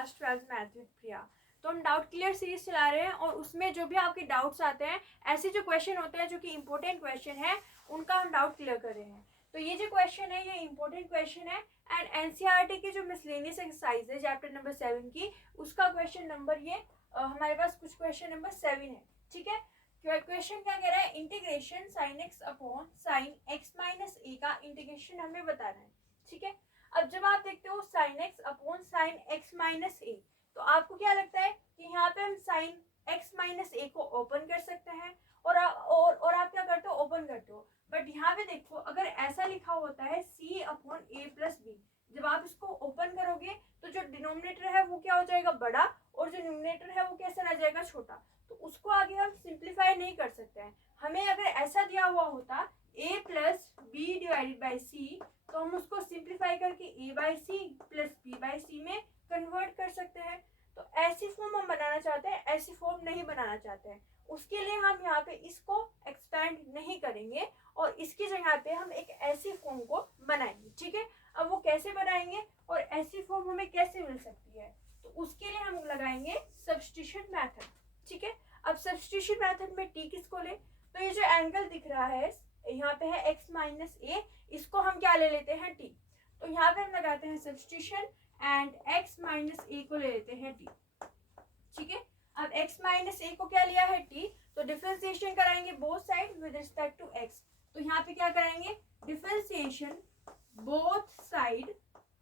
Class 12 math with प्रिया। तो हम doubt clear series चला रहे हैं और उसमें जो भी आपके डाउट्स आते हैं, ऐसे जो क्वेश्चन होते हैं जो कि इंपॉर्टेंट क्वेश्चन है, उनका हम डाउट क्लियर कर रहे हैं। तो ये जो क्वेश्चन है ये इंपॉर्टेंट क्वेश्चन है एंड एनसीईआरटी की जो मिसलेनियस एक्सरसाइज है चैप्टर नंबर 7 की, उसका क्वेश्चन नंबर ये हमारे पास कुछ क्वेश्चन नंबर 7 है। ठीक है, क्वेश्चन क्या कह रहा है, integration sine X upon sine X minus A का इंटीग्रेशन हमें बताना है। ठीक है, अब जब आप देखते हो sine X upon sine X minus A, तो आपको क्या लगता है कि यहाँ पे हम साइन एक्स माइनस ए को ओपन कर सकते हैं और आप क्या करते हो, ओपन करते हो। बट यहाँ पे देखो, अगर ऐसा लिखा होता है सी अपॉन ए प्लस बी, जब आप इसको ओपन करोगे तो जो डिनोमिनेटर है वो क्या हो जाएगा, बड़ा, और जो न्यूमरेटर है वो कैसा रह जाएगा, छोटा। तो उसको आगे हम सिंप्लीफाई नहीं कर सकते हैं। हमें अगर ऐसा दिया हुआ होता a plus B divided by C, तो हम उसको सिंप्लीफाई करके a by C plus B by C में कन्वर्ट कर सकते हैं। तो ऐसी फॉर्म हम बनाना चाहते हैं, ऐसी फॉर्म नहीं बनाना चाहते हैं। उसके लिए हम यहाँ पे इसको एक्सपेंड नहीं करेंगे और इसकी जगह पे हम एक ऐसी फॉर्म को बनाएंगे। ठीक है, अब वो कैसे बनाएंगे और ऐसी फॉर्म हमें कैसे मिल सकती है, तो उसके लिए हम लगाएंगे सब्स्टिट्यूशन मेथड। ठीक है, अब सब्स्टिट्यूशन मेथड में टी किसको ले, तो ये जो एंगल दिख रहा है यहाँ पे है x माइनस ए, इसको हम क्या ले लेते हैं t। तो यहाँ पे हम लगाते हैं सब्स्टिट्यूशन एंड x माइनस ए को ले लेते हैं t। ठीक है, अब x माइनस ए को क्या लिया है t, तो डिफरेंशिएशन कराएंगे both side with respect to x। तो यहाँ पे क्या कराएंगे, differentiation both side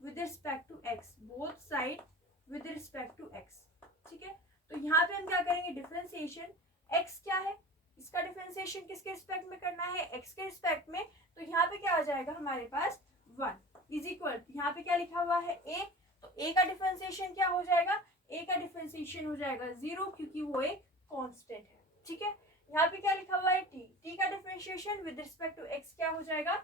with respect to x, both side with respect to x। ठीक है, तो यहाँ पे हम क्या करेंगे, डिफरेंशिएशन x क्या है, इसका डिफरेंशिएशन किसके रिस्पेक्ट में करना है, x के रिस्पेक्ट में। तो यहाँ पे क्या आ जाएगा हमारे पास 1 इज इक्वल, यहाँ पे क्या लिखा हुआ है a, तो a का डिफरेंशिएशन क्या हो जाएगा, a का डिफरेंशिएशन हो जाएगा 0, क्योंकि वो एक कांस्टेंट है। ठीक है, यहाँ पे क्या लिखा हुआ है t का differentiation with respect to x क्या हो जाएगा,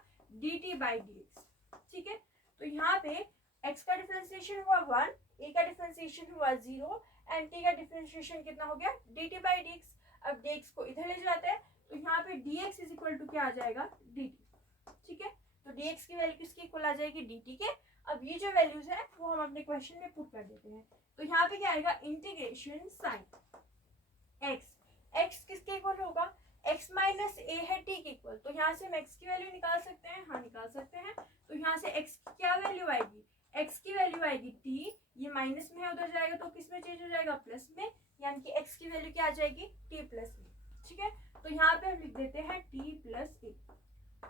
dt बाई dx। ठीक है, तो यहाँ पे x का डिफरेंशिएशन हुआ 1, a का डिफरेंशिएशन हुआ 0 एंड t का डिफरेंशिएशन कितना हो गया, dt बाई dx। अब dx को इधर ले जाते हैं, तो यहाँ पे dx इज इक्वल टू क्या आ जाएगा, dt। ठीक है, तो dx की वैल्यू किसके इक्वल आ जाएगी, dt के। अब ये जो वैल्यूज है वो हम अपने क्वेश्चन में पुट कर देते हैं। तो यहाँ पे क्या आएगा, इंटीग्रेशन साइन x किसके इक्वल होगा, x माइनस ए है t के इक्वल। तो यहाँ से हम x की वैल्यू निकाल सकते हैं, हाँ निकाल सकते हैं। तो यहाँ से x की क्या वैल्यू आएगी, x की वैल्यू आएगी t, ये माइनस में है, उधर जाएगा तो किस में चेंज हो जाएगा, प्लस में, यानी कि x की वैल्यू क्या आ जाएगी, t प्लस ए। ठीक है, तो यहाँ पे हम लिख देते हैं t प्लस ए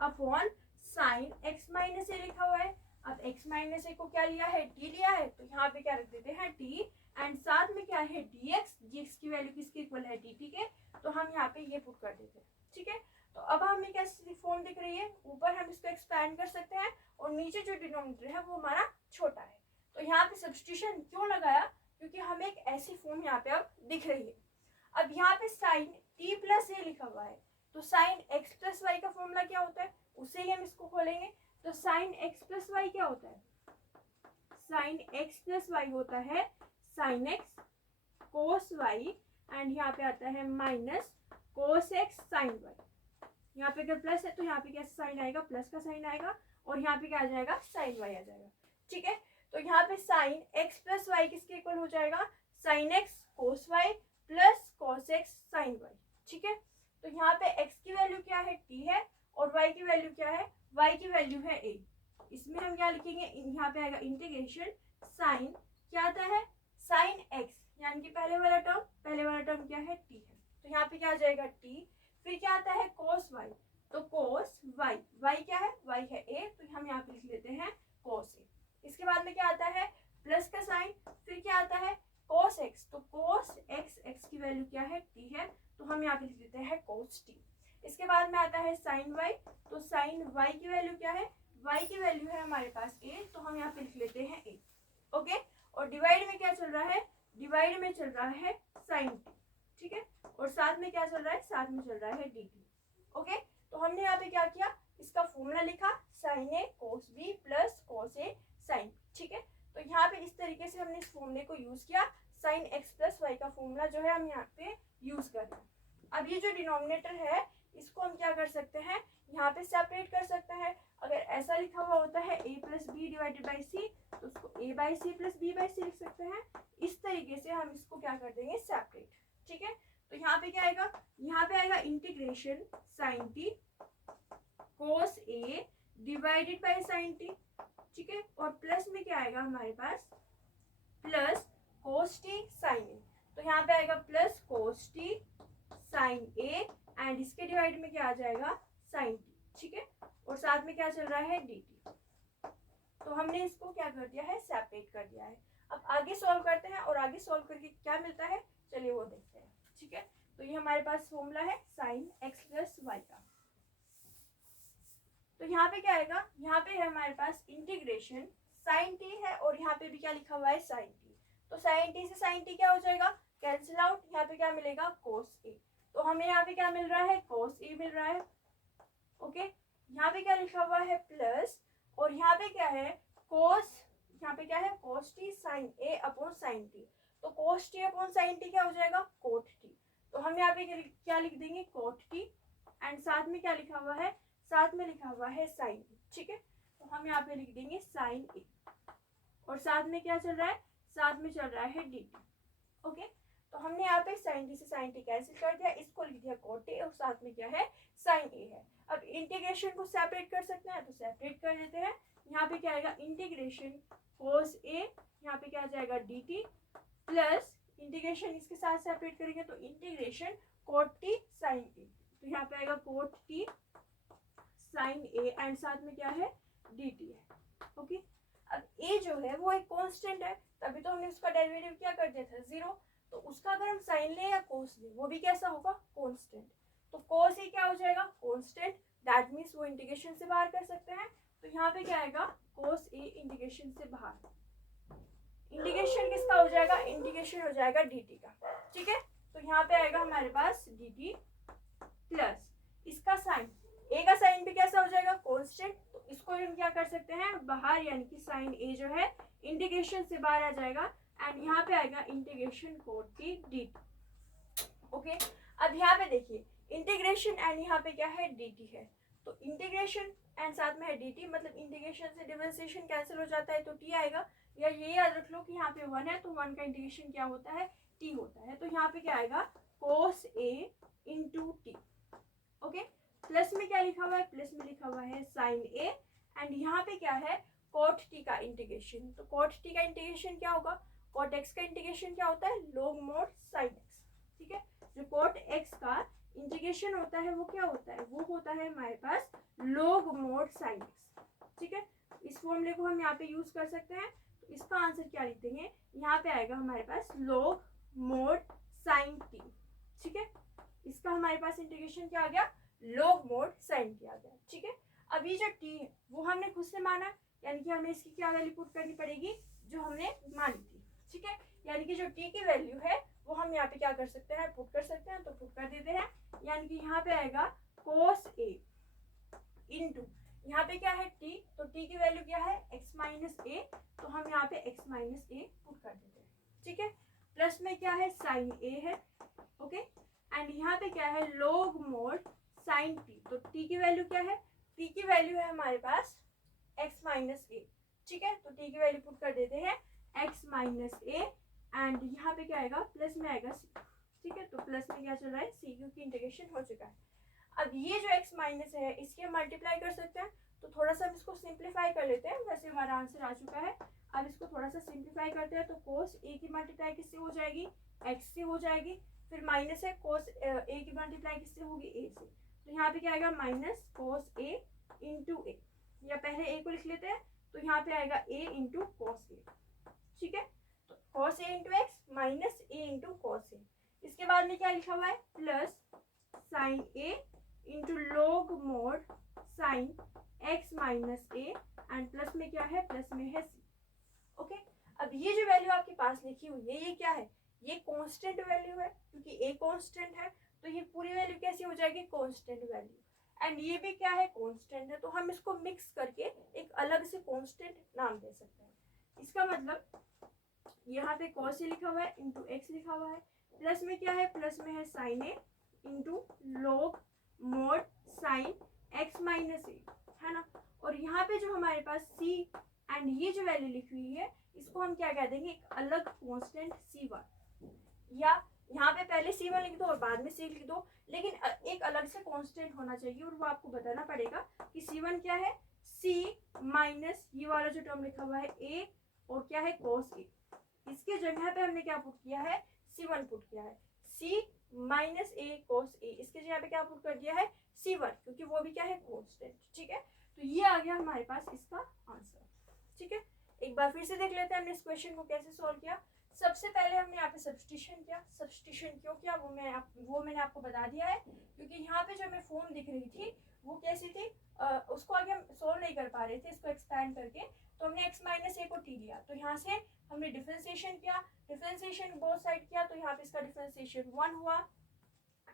अपॉन साइन x माइनस ए लिखा हुआ है। अब x माइनस ए को क्या लिया है, t लिया है, तो यहाँ पे क्या रख देते हैं t एंड साथ में क्या है dx की वैल्यू किसके इक्वल है, dt के। तो हम यहाँ पे ये पुट कर देते हैं। ठीक है, तो अब हमें कैसी फॉर्म दिख रही है, ऊपर हम इसको एक्सपैंड कर सकते हैं और नीचे जो डिनोमिनेटर है वो हमारा छोटा है। तो यहाँ पे सब्स्टिट्यूशन क्यों लगाया, क्योंकि हमें एक ऐसी फॉर्म यहाँ पे अब दिख रही है। अब यहाँ पे साइन t प्लस ए लिखा हुआ है, तो साइन x प्लस वाई का फॉर्मूला क्या होता है, उससे ही हम इसको खोलेंगे। तो साइन x प्लस वाई क्या होता है, साइन x प्लस वाई होता है sine x cos y and यहाँ पे आता है minus cos x sine y. यहाँ पे अगर प्लस है तो यहाँ पे क्या साइन आएगा, प्लस का साइन आएगा, और यहाँ पे क्या आ जाएगा, साइन वाई आ जाएगा। ठीक है, तो यहाँ पे साइन x प्लस वाई किसके इक्वल हो जाएगा, sine x cos Y plus cos x sine Y. ठीक है, तो यहाँ पे x की वैल्यू क्या है, t है, और y की वैल्यू क्या है, y की वैल्यू है a। इसमें हम क्या लिखेंगे, यहाँ पे आएगा इंटीग्रेशन साइन, क्या आता है, साइन x, यानी कि पहले वाला टर्म क्या है, t है, तो यहाँ पे क्या आ जाएगा t। फिर क्या आता है कोस y, तो कोस y क्या है, y है a, तो हम यहाँ पे लिख लेते हैं कोस a। इसके बाद में क्या आता है, प्लस का साइन, फिर क्या आता है कोस x, तो कोस x की वैल्यू क्या है, t है, तो हम यहाँ पे लिख देते हैं कोस t। इसके बाद में आता है साइन y, तो साइन y की वैल्यू क्या है, y की वैल्यू है हमारे पास a, तो हम यहाँ पे लिख लेते हैं a। ओके, और डिवाइड में क्या चल रहा है, डिवाइड में चल रहा है साइन t। ठीक है, और साथ में क्या चल रहा है, साथ में चल रहा है dt। ओके, तो हमने यहाँ पे क्या किया, इसका फॉर्मूला लिखा, sine a cos b plus cos a sine. ठीक है, तो यहाँ पे इस तरीके से हमने इस फॉर्मूले को यूज किया, साइन x प्लस वाई का फॉर्मूला जो है हम यहाँ पे यूज कर रहे हैं। अब ये जो डिनोमिनेटर है इसको हम क्या कर सकते हैं, यहाँ पे सेपरेट कर सकते हैं। अगर ऐसा लिखा हुआ होता है a plus B divided by C, तो उसको a by C plus b by C लिख सकते हैं। इस तरीके से हम इसको क्या कर देंगे, सेपरेट। ठीक है, तो यहाँ पे क्या आएगा, यहाँ पे आएगा integration sine t cos a divided by sine t. ठीक है, और प्लस में क्या आएगा हमारे पास, plus cos t sine a. तो यहाँ पे आएगा plus cos t sine a and इसके डिवाइड में क्या आ जाएगा, साइन टी। ठीक है, और साथ में क्या चल रहा है, डी टी। तो हमने इसको क्या कर दिया है, सेपरेट कर दिया है। अब आगे सॉल्व करते हैं और आगे सॉल्व करके क्या मिलता है, चलिए वो देखते हैं। ठीक है, तो ये हमारे पास फॉर्मूला है साइन एक्स प्लस वाई का। तो यहाँ पे क्या आएगा, यहाँ पे है हमारे पास इंटीग्रेशन साइन टी है और यहाँ पे भी क्या लिखा हुआ है, साइन टी। तो साइन टी से साइन टी क्या हो जाएगा, कैंसिल आउट। यहाँ पे क्या मिलेगा, कोस ए। तो हमें यहाँ पे क्या मिल रहा है, कोस ए मिल रहा है। ओके, यहाँ पे क्या लिखा हुआ है, प्लस, और यहाँ पे क्या है, कोस, यहाँ पे क्या है, कोस टी साइन ए अपॉन साइन टी। तो cos t upon sine T क्या हो जाएगा, कोट टी। तो हम यहाँ पे क्या लिख देंगे, कोट टी एंड साथ में क्या लिखा हुआ है, साथ में लिखा हुआ है साइन ए। ठीक है, तो हम यहाँ पे लिख देंगे साइन ए और साथ में क्या चल रहा है, साथ में चल रहा है डी टी। ओके, तो हमने यहाँ पे साइन टी से साइन टी कैंसिल कर दिया, इसको लिख दिया कोट ए और साथ में क्या है, साइन ए है। अब इंटीग्रेशन को सेपरेट कर सकते हैं तो सेपरेट कर लेते हैं। यहाँ पे क्या आएगा, इंटीग्रेशन कोस ए, यहाँ पे क्या आ जाएगा, डी टी प्लस इंटीग्रेशन इसके साथ सेपरेट करेंगे तो integration cot t sine a. तो यहाँ पे आएगा cot t sine a and साथ में क्या है, डी टी है। ओके, अब ए जो है वो एक कांस्टेंट है, तभी तो हमने उसका डेरिवेटिव क्या कर दिया था, 0। तो उसका अगर हम साइन ले या कोस ले, वो भी कैसा होगा, कांस्टेंट। तो कोस ए क्या हो जाएगा, कांस्टेंट। दैट मीन्स वो इंटीग्रेशन से बाहर कर सकते हैं। तो यहाँ पे क्या आएगा, कोस ए इंटीग्रेशन से बाहर। इंटीग्रेशन किसका हो जाएगा, इंटीग्रेशन हो जाएगा dt का। ठीक है, तो यहाँ पे आएगा हमारे पास dt प्लस इसका साइन, ए का साइन भी कैसा हो जाएगा, कांस्टेंट। तो इसको हम क्या कर सकते हैं, बाहर, यानी कि साइन ए जो है इंटीग्रेशन से बाहर आ जाएगा एंड यहाँ पे आएगा integration cot t d. Okay, अब यहाँ पे देखिए इंटीग्रेशन एंड यहाँ पे क्या है, dt है। तो इंटीग्रेशन एंड साथ में है dt, मतलब इंटीग्रेशन से डिफरेंशिएशन कैंसिल हो जाता है तो t आएगा। या ये याद रख लो कि यहाँ पे 1 है तो 1 का इंटीग्रेशन क्या होता है, t होता है। तो यहाँ पे क्या आएगा, cos a into T. Okay, plus में क्या लिखा हुआ है, प्लस में लिखा हुआ है साइन a एंड यहाँ पे क्या है, cot t का इंटीग्रेशन। तो cot t का इंटीग्रेशन क्या होगा, cot x का इंटीग्रेशन क्या होता है, log mod sin x। ठीक है, जो cot x का इंटीग्रेशन होता है वो क्या होता है, वो होता है हमारे पास log mod sin x। ठीक है, इस फॉर्मूले को हम यहाँ पे यूज कर सकते हैं। तो इसका आंसर क्या लिख देंगे, यहाँ पे आएगा हमारे पास log mod sin t। ठीक है, इसका हमारे पास इंटीग्रेशन क्या आ गया, log mod sin t आ गया। ठीक है, अब ये जो t है वो हमने खुद से माना, यानी कि हमें इसकी क्या वैल्यू पुट करनी पड़ेगी, जो हमने मानी थी। ठीक है, यानी कि जो t की वैल्यू है वो हम यहाँ पे क्या कर सकते हैं, पुट कर सकते हैं। तो पुट कर देते हैं, यानी कि यहाँ पे आएगा cos a इंटू, यहाँ पे क्या है t, तो t की वैल्यू क्या है, x माइनस a। तो हम यहाँ पे x माइनस a पुट कर देते हैं। ठीक है, प्लस में क्या है, साइन a है। ओके, एंड यहाँ पे क्या है, log mod sin t। तो t की वैल्यू क्या है, t की वैल्यू है हमारे पास x माइनस a। ठीक है, तो t की वैल्यू पुट कर देते हैं x माइनस a एंड यहाँ पे क्या आएगा, प्लस में आएगा c। ठीक है, तो प्लस में क्या चल रहा है, c, क्योंकि इंटीग्रेशन हो चुका है। अब ये जो x माइनस है इसकी हम मल्टीप्लाई कर सकते हैं। तो थोड़ा सा हम इसको सिंप्लीफाई कर लेते हैं, वैसे हमारा आंसर आ चुका है। अब इसको थोड़ा सा सिंप्लीफाई करते हैं। तो cos a की मल्टीप्लाई किससे हो जाएगी, x से हो जाएगी। फिर माइनस है, cos a की मल्टीप्लाई किससे होगी, a से। तो यहाँ पे क्या आएगा, minus cos a into a, या पहले a को लिख लेते हैं। तो यहाँ पे आएगा a इंटू cos a। ठीक है, तो cos a into x minus a into cos a। इसके बाद में क्या लिखा हुआ है, plus sine a into log mod sine x minus a and plus में क्या है, प्लस में है c। ओके, अब ये जो वैल्यू आपके पास लिखी हुई है ये क्या है, ये कांस्टेंट वैल्यू है, क्योंकि a कांस्टेंट है तो ये पूरी वैल्यू कैसी हो जाएगी, कांस्टेंट वैल्यू। एंड ये भी क्या है, कांस्टेंट है। तो हम इसको मिक्स करके एक अलग से कांस्टेंट नाम दे सकते हैं। इसका मतलब यहाँ पे cos a लिखा हुआ है इंटू एक्स लिखा हुआ है, प्लस में क्या है, प्लस में है sine a into log mod sine x minus a, है ना। और यहाँ पे जो हमारे पास c एंड ये जो वैल्यू लिखी हुई है इसको हम क्या कह देंगे, एक अलग कांस्टेंट C1, या यहाँ पे पहले C1 लिख दो और बाद में C लिख दो, लेकिन एक अलग से कांस्टेंट होना चाहिए और वो आपको बताना पड़ेगा कि C1 क्या है, C माइनस ये वाला जो टर्म लिखा हुआ है A और क्या है cos A, इसके जगह पे हमने क्या पुट किया है, C1 पुट किया है, C minus A cos A, इसके जगह पे क्या पुट कर दिया है C1, क्योंकि वो भी क्या है कांस्टेंट। ठीक है, तो ये आ गया हमारे पास इसका आंसर। ठीक है, एक बार फिर से देख लेते हैं हमने इस क्वेश्चन को कैसे सॉल्व किया। सबसे पहले हमने यहाँ पे सब्स्टिट्यूशन किया। सब्स्टिट्यूशन क्यों किया वो मैंने आपको बता दिया है, क्योंकि यहाँ पे जो हमें फॉर्म दिख रही थी वो कैसी थी, उसको आगे हम सोल्व नहीं कर पा रहे थे इसको एक्सपैंड करके, तो हमने x माइनस ए को t लिया, तो यहाँ से हमने डिफ्रेंसिएशन किया, डिफ्रेंसिएशन बोथ साइड किया, तो यहाँ पे इसका डिफ्रेंसिएशन 1 हुआ,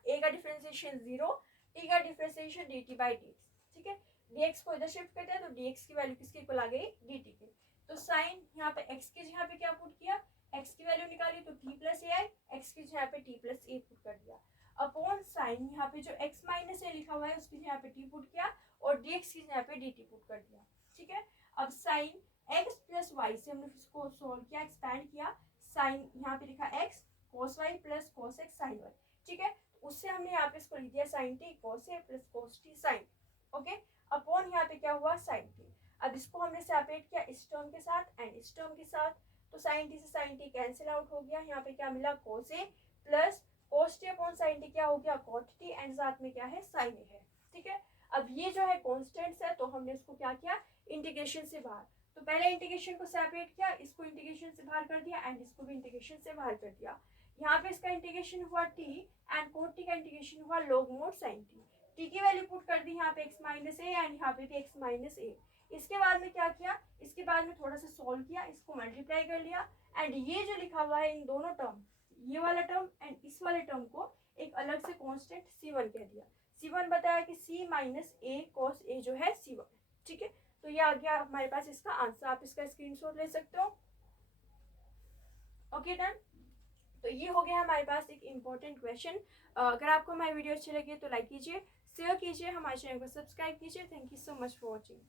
a का डिफ्रेंसिएशन 0, t का डिफ्रेंसिएशन dt बाई dt। ठीक है, dx को इधर शिफ्ट करते हैं तो dx की वैल्यू किसके इक्वल आ गई, dt की। तो साइन यहाँ पे x के जगह पे क्या पुट किया, x की वैल्यू निकाली तो t प्लस ए आई, x की जगह पे t प्लस ए पुट कर दिया, अपॉन साइन यहाँ पे जो x माइनस ए लिखा हुआ है उसकी जगह पे t पुट किया और dx की जगह पे dt पुट कर दिया। ठीक है, अब साइन x प्लस वाई से हमने इसको सोल्व किया, एक्सपैंड किया, साइन यहाँ पे लिखा x cos y plus cos x sin y। ठीक है, उससे हमने यहाँ पे इसको लिख दिया sin t cos a plus cos t sin। Okay, upon यहाँ पे क्या हुआ sin t। अब इसको हमने सेपरेट किया इस टर्म के साथ एंड इस टर्म के साथ, तो sin t से sin t कैंसिल आउट हो गया, यहाँ पे क्या मिला cos a plus cos t upon sin t क्या हो गया cot t एंड साथ में क्या है sin a है। ठीक है, अब ये जो है कॉन्स्टेंट्स है तो हमने इसको क्या किया, इंटीग्रेशन से बाहर, तो पहले इंटीग्रेशन को सेपरेट किया, इसको इंटीग्रेशन से बाहर कर दिया एंड इसको भी इंटीग्रेशन से बाहर कर दिया। यहाँ पे इसका इंटीग्रेशन हुआ t एंड cot t का इंटीग्रेशन हुआ log mod sin t। t की वैल्यू पुट कर दी यहाँ पे x माइनस ए एंड यहाँ पे भी x माइनस ए। इसके बाद में क्या किया, इसके बाद में थोड़ा सा सॉल्व किया, इसको मल्टीप्लाई कर लिया एंड ये जो लिखा हुआ है इन दोनों टर्म, ये वाला टर्म एंड इस वाले टर्म को एक अलग से कांस्टेंट C1 कह दिया। C1 बताया कि C minus A cos a जो है C1। ठीक है, तो ये आ गया हमारे पास इसका आंसर, आप इसका स्क्रीनशॉट ले सकते हो। ओके डन, तो ये हो गया हमारे पास एक इम्पोर्टेंट क्वेश्चन। अगर आपको हमारी वीडियो अच्छी लगी तो लाइक कीजिए, शेयर कीजिए, हमारे चैनल को सब्सक्राइब कीजिए। Thank you so much for watching.